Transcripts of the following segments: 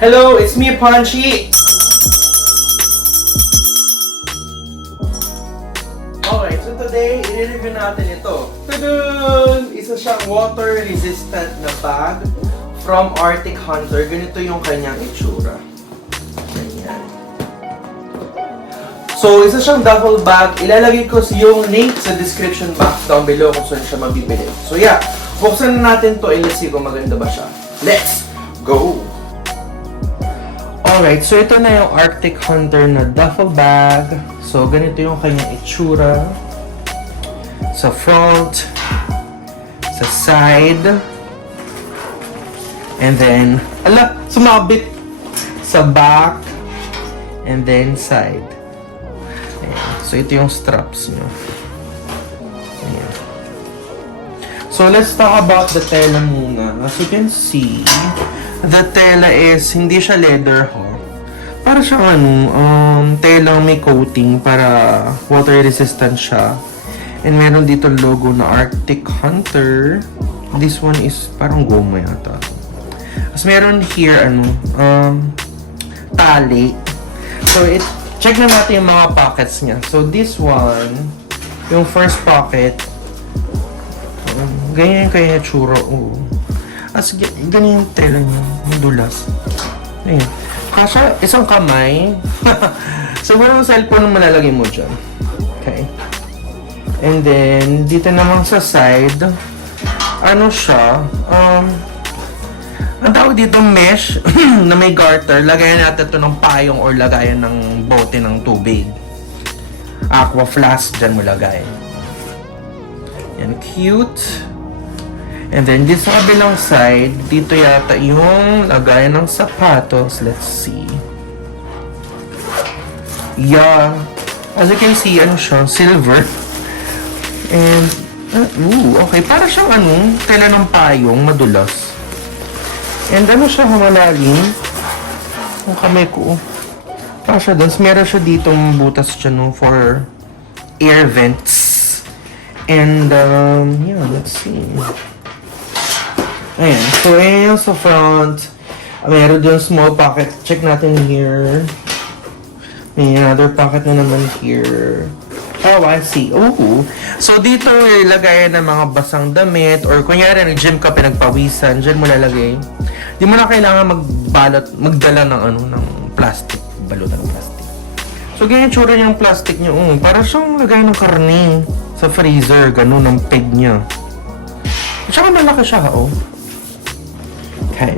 Hello, it's me, Punchy! Okay, so today, i-review natin ito. Tadun! Isa siyang water-resistant na bag from Arctic Hunter. Ganito yung kanyang itsura. Ganyan. So, isa siyang duffel bag. Ilalagay ko yung link sa description box down below kung saan siya mabibili. So, yeah. Buksan na natin to and let's see kung maganda ba siya. Let's go! Alright, so ito na yung Arctic Hunter na duffel bag. So, ganito yung kanyang itsura. Sa front, sa side, and then, sumabit sa back, and then side. Ayan. So, ito yung straps nyo. Ayan. So, let's talk about the tela muna. As you can see, the tela is, hindi siya leather, para siyang telang may coating para water resistant siya. And meron dito logo na Arctic Hunter. This one is parang goma yata. Tapos meron here tali. So check na natin yung mga pockets niya. So this one, yung first pocket, ganyan yung kaya tsura. As ganyan yung tela niya, madulas. Ayan. Kasi isang kamay. So, parang cellphone ang malalagay mo dyan. Okay. And then, dito naman sa side, ano siya, ang tawag dito mesh na may garter. Lagayan natin ito ng payong or lagayan ng bote ng tubig. Aqua flask, dyan mo lagay. Yan, cute. And then, dito sa kabilang side, dito yata yung lagayan ng sapatos. Let's see. Yeah. As you can see, ano siya? Silver. And, okay. Para siyang tela ng payong, madulas. And ano siya, malalim. Ang kamay ko. Para siya doon. Meron siya ditong butas dyan, for air vents. And, yeah, let's see. Ayan. So, ayan sa front. Meron doon small pocket. Check natin here. May another pocket na naman here. Oh, I see. Oh. So, dito ilagay ng mga basang damit or kunyari nag-gym ka, pinagpawisan, dyan mo lalagay. Di mo na kailangan magdala ng plastic. Balot ng plastic. So, ganyan tsura niya ng plastic niya. Para siyang lagay ng karne sa freezer. Ganun ang peg niya. At saka malaki siya, Okay.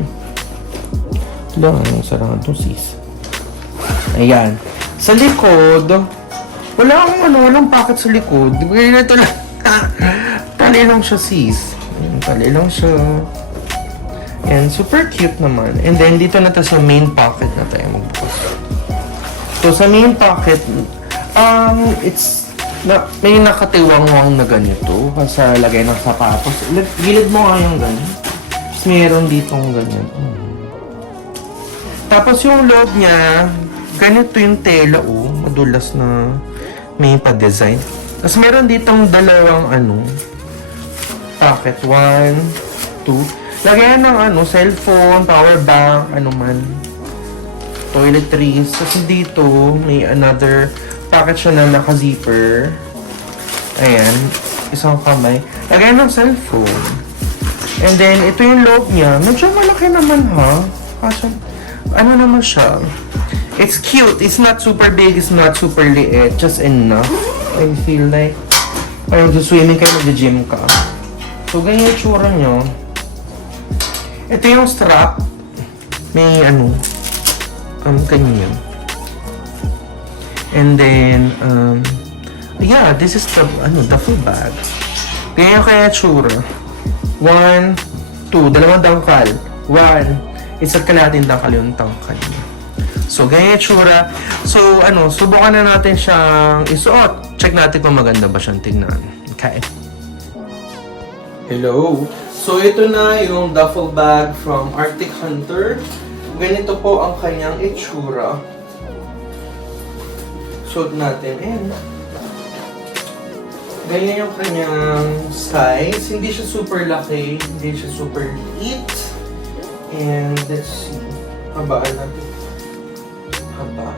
Lang, sarang itong sis. Ayan. Sa likod, walang pocket sa likod. Ganito lang. Tali lang siya, sis. Ayan, tali lang siya. Ayan, super cute naman. And then, dito na tayo sa main pocket na tayo magbukas. So, sa main pocket, may nakatiwang-wang na ganito. Kasi lagay ng sapatos. Gilid mo nga yung ganyan. Meron ditong ganyan. Tapos yung loob niya, ganito yung tela, madulas na may pa-design. Tapos meron ditong dalawang pocket. 1, 2. Lagayan ng cellphone, power bank, toiletries. Tapos dito, may another pocket siya na naka-zipper. Ayan, isang kamay. Lagayan ng cellphone. And then, ito yung loob niya. Medyo malaki naman, Kasi, naman siya. It's cute. It's not super big. It's not super liit. Just enough. I feel like, parang swimming kayo, mag-gym ka. So, ganyan yung tsura niyo. Ito yung strap. May, ganyan. And then, yeah, this is the, duffel bag. Ganyan kaya tsura. 1, 2, dalawang dangkal. 1, isa't kalahating dangkal yung tangkal. So, ganyan yung tsura. So, subukan na natin siyang isuot. Check natin kung maganda ba siyang tingnan. Okay. Hello. So, ito na yung duffel bag from Arctic Hunter. Ganito po ang kanyang itsura. Suot natin. Ayan. Ganyan yung kanyang size. Hindi siya super laki. Hindi siya super liit. And let's see. Habaan natin. Haba.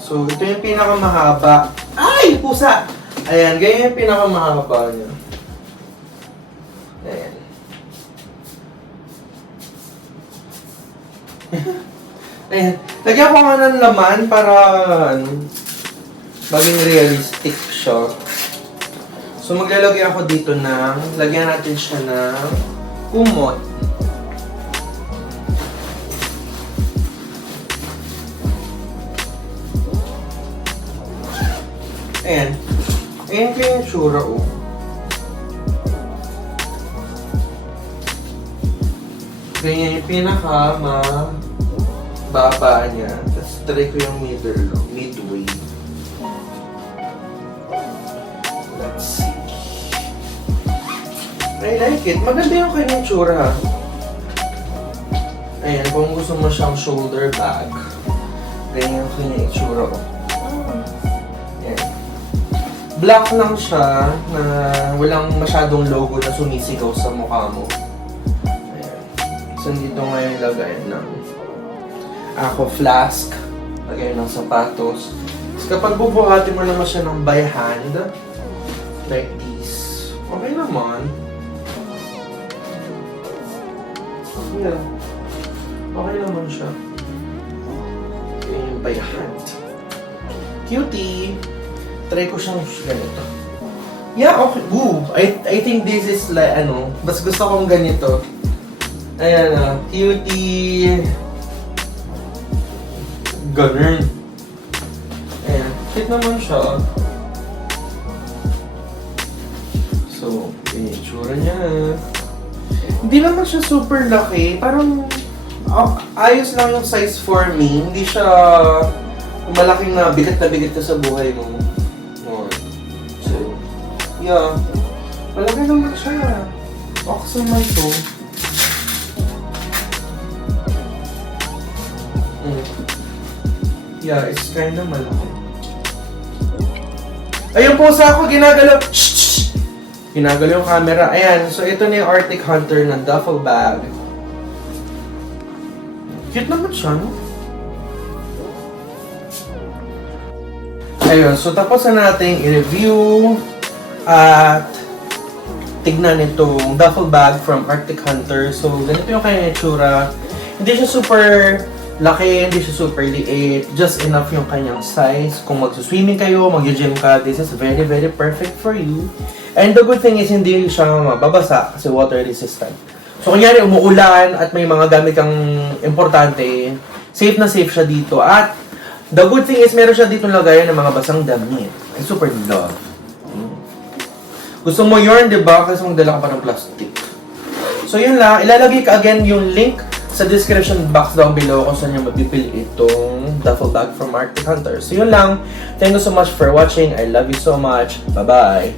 So, ito yung pinakamahaba. Ay! Pusa! Ayan, ganyan yung pinakamahaba niya. Ayan. Ayan. Lagyan ko nga ng laman para maging realistic siya. So, maglalagay ako dito ng, lagyan natin siya ng kumot. Ayan. Ayan ko yung tsura, oh. Ganyan yung pinaka-baba niya. Tapos try ko yung midway. Let's see. I like it. Maganda yung kanyang tsura, ha. Ayan, kung gusto mo siyang shoulder bag. Ganyan yung kanyang itsura, oh. Ayan. Black lang siya na walang masyadong logo na sumisigaw sa mukha mo. So, dito ngayon lagay ng ako flask, lagay ng sapatos. So, kapag bubuhatin mo naman siya ng by hand, like this, okay naman. Yeah. Okay naman siya. Yung by hand. Cutie! Try ko siyang ganito. Yeah, okay. Ooh, I think this is like, mas gusto kong ganito. Ayan, cutie. Ganun. Ayan, cute naman siya. So, yung itsura niya. Hindi naman siya super laki. Parang, ayos lang yung size for me. Hindi siya malaking na bigat ka sa buhay mo. So, yeah. Malaki naman siya. Awesome na ito. Yeah, it's kinda malaki. Ayun po sa ako, ginagalaw. Shh! Ginagalaw yung camera. Ayan, so ito na yung Arctic Hunter na duffel bag. Cute naman siya, no? Ayun, so tapos na natin i-review at tignan itong duffel bag from Arctic Hunter. So, ganito yung kanyang itsura. Hindi siya super laki, hindi siya super liit. Just enough yung kanyang size. Kung magsuswimming kayo, mag-gym ka, this is very, very perfect for you. And the good thing is, hindi siya mababasa kasi water resistant. So, kunyari, umuulan at may mga gamit kang importante, safe na safe siya dito. At the good thing is, meron siya dito lagayan ng mga basang damit. I super love. Gusto mo yun, di ba? Kasi magdala ka pa ng plastic. So, yun lang. Ilalagay ka again yung link sa description box down below kung saan nyo mapipili itong duffel bag from Arctic Hunter. So, yun lang. Thank you so much for watching. I love you so much. Bye-bye.